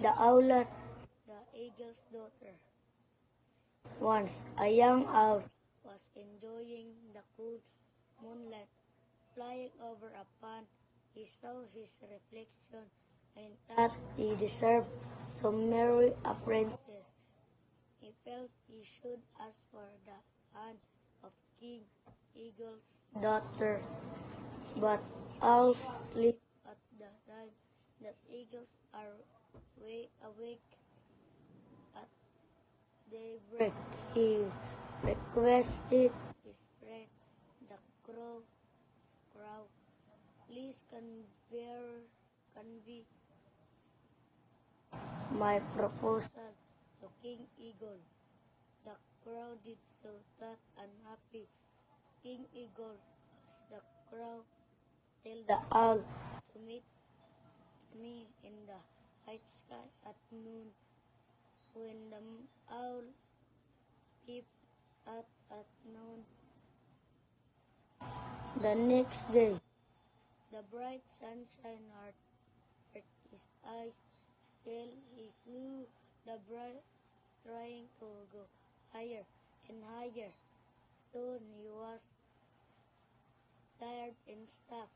The Owl and the Eagle's Daughter. Once, a young owl was enjoying the cool moonlight. Flying over a pond, he saw his reflection and thought he deserved to marry a princess. He felt he should ask for the hand of King Eagle's daughter, but owls sleep at the time that eagles are awake at daybreak. He requested his friend, the crow, please convey my proposal to King Eagle. The crow did so, that unhappy King Eagle asked the crow, tell the owl to meet me in the high sky at noon. When the owl peeped out at noon the next day, the bright sunshine hurt his eyes. Still he flew the bright, trying to go higher and higher. Soon he was tired and stuck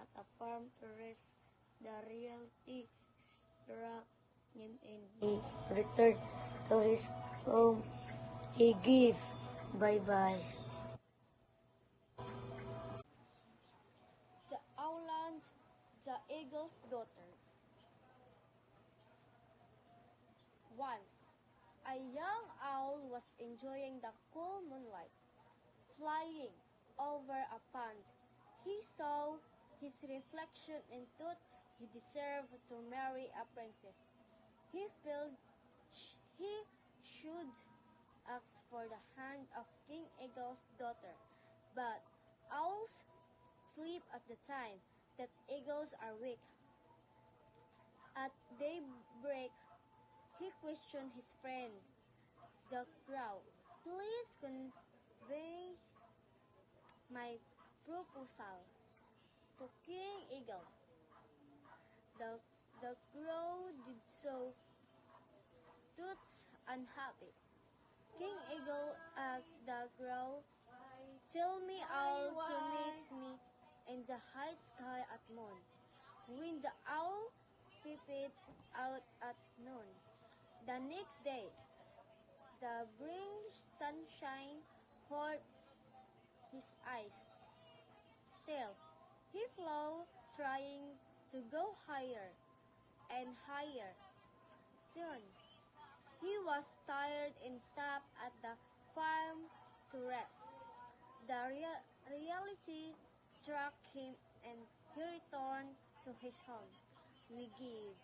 at a farm to rest. The reality struck him and he returned to his home. He gave bye-bye. The Owl and the Eagle's Daughter. Once, a young owl was enjoying the cool moonlight. Flying over a pond, he saw his reflection and thought he deserved to marry a princess. He felt he should ask for the hand of King Eagle's daughter, but owls sleep at the time that eagles are awake. At daybreak, he questioned his friend, the crow, please convey my proposal to King Eagle. The crow did so, toots unhappy. King Eagle asked the crow, tell me owl to meet me in the high sky at noon. When the owl peeped out at noon the next day, the bright sunshine hurt his eyes. Still, he flew, trying to go higher and higher. Soon, he was tired and stopped at the farm to rest. The reality struck him and he returned to his home. We give.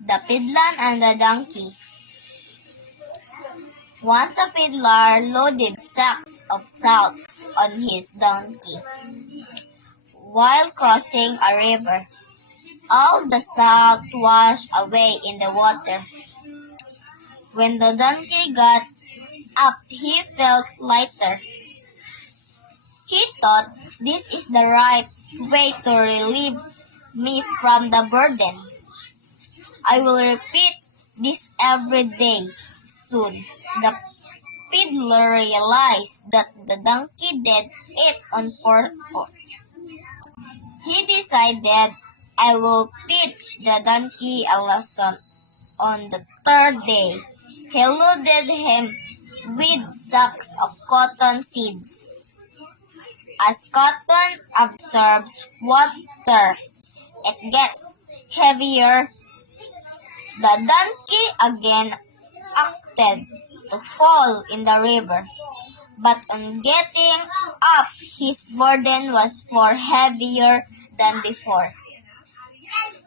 The Fiddler and the Donkey. Once a fiddler loaded sacks of salt on his donkey. While crossing a river, all the salt washed away in the water. When the donkey got up, he felt lighter. He thought, this is the right way to relieve me from the burden. I will repeat this every day. Soon, the fiddler realized that the donkey did it on purpose. He decided, I will teach the donkey a lesson. On the third day, he loaded him with sacks of cotton seeds. As cotton absorbs water, it gets heavier. The donkey again acted to fall in the river, but on getting up, his burden was far heavier than before.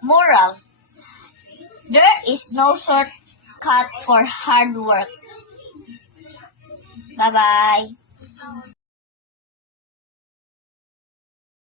Moral: there is no shortcut for hard work. Bye-bye.